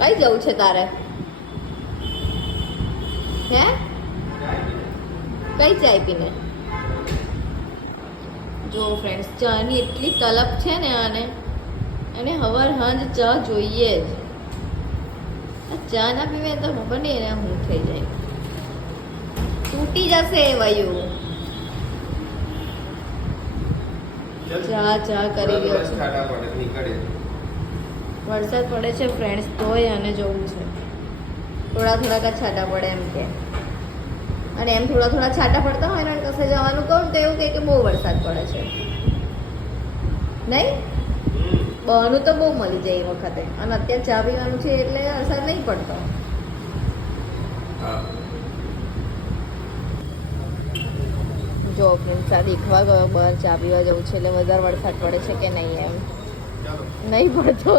કઈ જવું છે તારે? હે કઈ ચાય પીને? જો ફ્રેન્ડ્સ, ચાની એટલી તલબ છે ને અને હવાર હાંજ ચા જોઈએ જ. આ ચા ના પીવે તો ખબર નહીં એને શું થઈ જાય, તૂટી જશે વાયુ. ચા ચા કરી રહ્યો છે. વરસાદ પડે છે ફ્રેન્ડ્સ, તોય અને જવું છે. થોડા થોડા છાંટા પડે એમ કે, અને એમ થોડા થોડા છાંટા પડતા હોય ને કશે જવાનું કહું તો એવું કે બહુ વરસાદ પડે છે. નહીં, બહાનું તો બહુ મળી જાય એ વખતે, અને અત્યારે ચા પીવાનું છે એટલે વરસાદ નહીં પડતો. જો ફ્રેન્ડ્સ, આ દેખવા ગયો બહાર ચા પીવા જવું છે એટલે વધારે વરસાદ પડે છે કે નહીં એમ. નહીં પડતો.